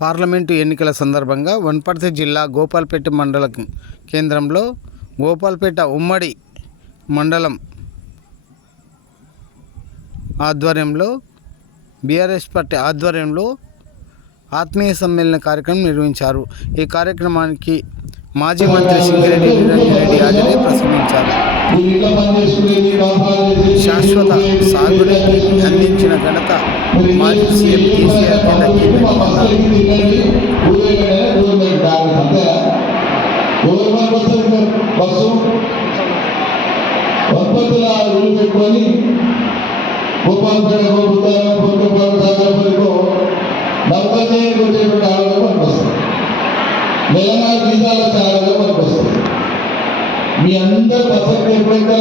Parliament ఎన్నికల సందర్భంగా వనపర్తి జిల్లా గోపాల్పేట మండల కేంద్రంలో గోపాల్పేట ఉమ్మడి మండలం ఆధ్వర్యంలో బీఆర్ఎస్ పార్టీ ఆధ్వర్యంలో ఆత్మీయ సమ్మేళన కార్యక్రమం నిర్వహించారు. ఈ కార్యక్రమానికి మాజీ మంత్రి సింగిరెడ్డి నిరంజన్ రెడ్డి హాజరై ప్రసంగించారు. శాశ్వత సాగునీటి అందించిన ఘనత మాజీ సీఎం కేసీఆర్కి దక్కిందని బస్సు పెట్టుకొని గోపాలపేట గోపుతారం పొట్టుపాడు సాగరపల్లిలో నౌకచేయకు వచ్చేటువంటి ఆడగా పనికొస్తుంది తెలంగాణ గీతాల చాలాగా పనికొస్తుంది మీ అందరి ప్రసక్తి ఎప్పుడైతే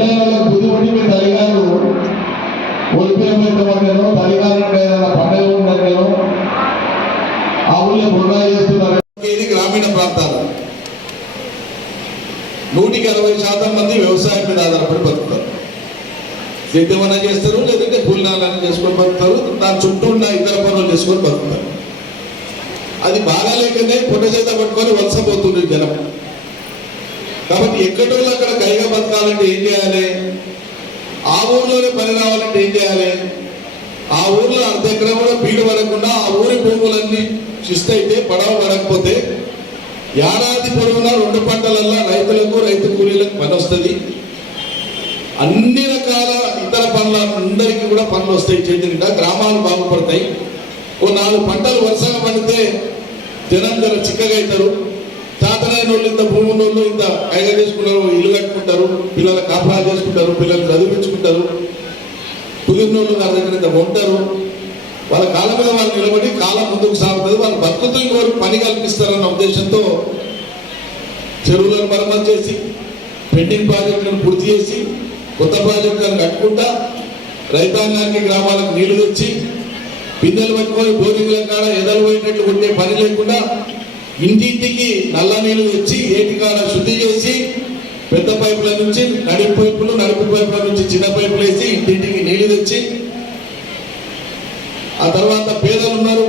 మేము ఆడగా మీ తల్లిగారు ఓడిపోయిన తల్లిగారు ఏదైనా పండుగ ఉందన్నాను ఆ ఊళ్ళో బుర్రా చేస్తున్నారు ఇది గ్రామీణ ప్రాంతాలు. నూటికి అరవై శాతం మంది వ్యవసాయం మీద ఆధారపడి బతుకుతారు. సేద్యమన్నా చేస్తారు లేదంటే కూలినాలన్నా చేసుకొని బతుకుతారు. దాని చుట్టూ ఉన్న ఇతర పనులు చేసుకొని బతుకుతారు. అది బాగాలేకనే పొట్ట చేత పట్టుకొని వలసపోతుంది జనం. కాబట్టి ఎక్కడో అక్కడ గైగా బతకాలంటే ఏం చేయాలి? ఆ ఊర్లోనే పని రావాలంటే ఏం చేయాలి? ఆ ఊర్లో అర్ధ ఎకరం కూడా బీడు పడకుండా ఆ ఊరి భూములన్నీ శిస్తు అయితే పడవ పడకపోతే ఏడాది పొడవునా రెండు పంటలల్లో రైతులకు రైతు కూలీలకు పని వస్తుంది. అన్ని రకాల ఇతర పనుల అందరికీ కూడా పనులు వస్తాయి. చేతినిండా గ్రామాలు బాగుపడతాయి. ఓ నాలుగు పంటలు వరుసగా పండితే జనం జర చిక్కగా అవుతారు తాతనైన వాళ్ళు ఇంత భూమి ఇంత కైగా చేసుకుంటారు ఇల్లు కట్టుకుంటారు పిల్లల కాపురాలు చేసుకుంటారు పిల్లలు చదివించుకుంటారు. కుదిరిన వాళ్ళు దగ్గర ఇంత ఉంటారు. వాళ్ళ కాలం మీద వాళ్ళు నిలబడి కాలం ముందుకు సాగుతుంది. వాళ్ళు బతుకుతూ ఇంకోటి పని కల్పిస్తారన్న ఉద్దేశంతో చెరువులను మరమ్మతు చేసి పెండింగ్ ప్రాజెక్టులను పూర్తి చేసి కొత్త ప్రాజెక్టులను కట్టుకుంటా రైతాంగానికి గ్రామాలకు నీళ్ళు తెచ్చి పిందెలు పట్టుకొని బోరింగ్ల కాడ ఎదలు పోయేటట్లు కొట్టే పని లేకుండా ఇంటింటికి నల్ల నీళ్ళు ఇచ్చి ఏటికాడ శుద్ధి చేసి పెద్ద పైపుల నుంచి నడిపి పైపులు నడుపు పైపుల నుంచి చిన్న పైపులు వేసి ఇంటింటికి నీళ్ళు తెచ్చి ఆ తర్వాత పేదలు ఉన్నారు.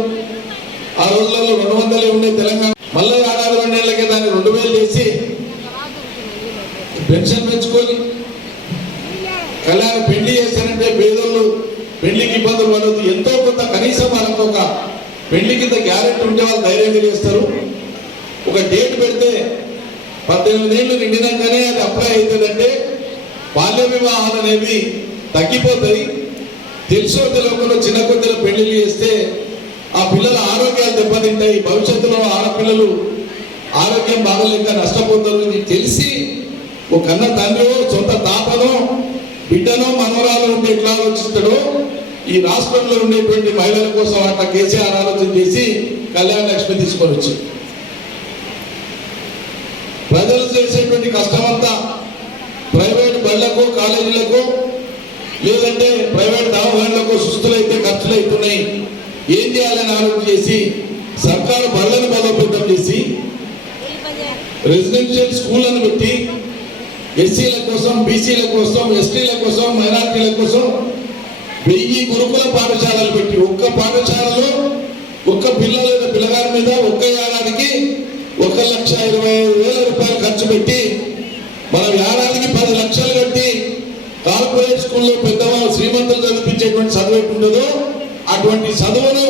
ఆ రోజులలో రెండు వందలే ఉండే తెలంగాణ మళ్ళీ ఏడాది రెండేళ్ళకే దాన్ని రెండు వేలు చేసి పెన్షన్ పెంచుకొని కళ్యాణ పెళ్ళి చేశారంటే పేదలు పెళ్ళికి ఇబ్బందులు పడదు ఎంతో కొంత కనీసం మనకు ఒక పెళ్ళి కింద గ్యారెంటీ ఉంటే వాళ్ళు ధైర్యంగా చేస్తారు. ఒక డేట్ పెడితే పద్దెనిమిది ఏళ్ళు నిండినాకనే అది అప్లై అవుతుందంటే బాల్య వివాహాలు అనేవి తగ్గిపోతాయి. తెలుసో తెలియకుండా చిన్న కొద్దిలో పెళ్ళిళ్ళు చేస్తే ఆ పిల్లల ఆరోగ్యాలు దెబ్బతింటాయి. భవిష్యత్తులో ఆడపిల్లలు ఆరోగ్యం బాగలేక నష్టపోతారు తెలిసి ఒక కన్న తండ్రి సొంత తాతనో బిడ్డనో మనవరాలు ఉంటే ఎట్లా ఆలోచిస్తాడో ఈ రాష్ట్రంలో ఉండేటువంటి మహిళల కోసం అట్లా కేసీఆర్ ఆలోచన చేసి కళ్యాణ లక్ష్మి తీసుకొని వచ్చింది చేసేటువంటి కష్టమంతా ప్రైవేట్ బళ్ళకు కాలేజీలకు లేదంటే ప్రైవేట్ దవాఖానలకు సుస్థులైతే ఖర్చులు అవుతున్నాయి ఏం చేయాలని ఆలోచన చేసి సర్కారు బళ్ళను బలోపేతం చేసి రెసిడెన్షియల్ స్కూళ్ళను పెట్టి ఎస్సీల కోసం బీసీల కోసం ఎస్టీల కోసం మైనార్టీల కోసం వెయ్యి గురుకుల పాఠశాలలు పెట్టి ఒక్క పాఠశాలలో ఒక్క పిల్లల పిల్లగారి మీద ఒక్క ఏడాదికి ఒక లక్ష ఇరవై ఐదు వేల రూపాయలు ఖర్చు పెట్టి మనం ఏడాదికి పది లక్షలు కట్టి కార్పొరేట్ స్కూల్లో పెద్దవాళ్ళు శ్రీమంతులు చదివించేటువంటి చదువు ఉంటుందో అటువంటి చదువును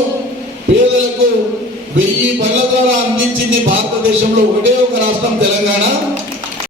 పేదలకు వెయ్యి పనుల ద్వారా అందించింది భారతదేశంలో ఒకటే ఒక రాష్ట్రం తెలంగాణ.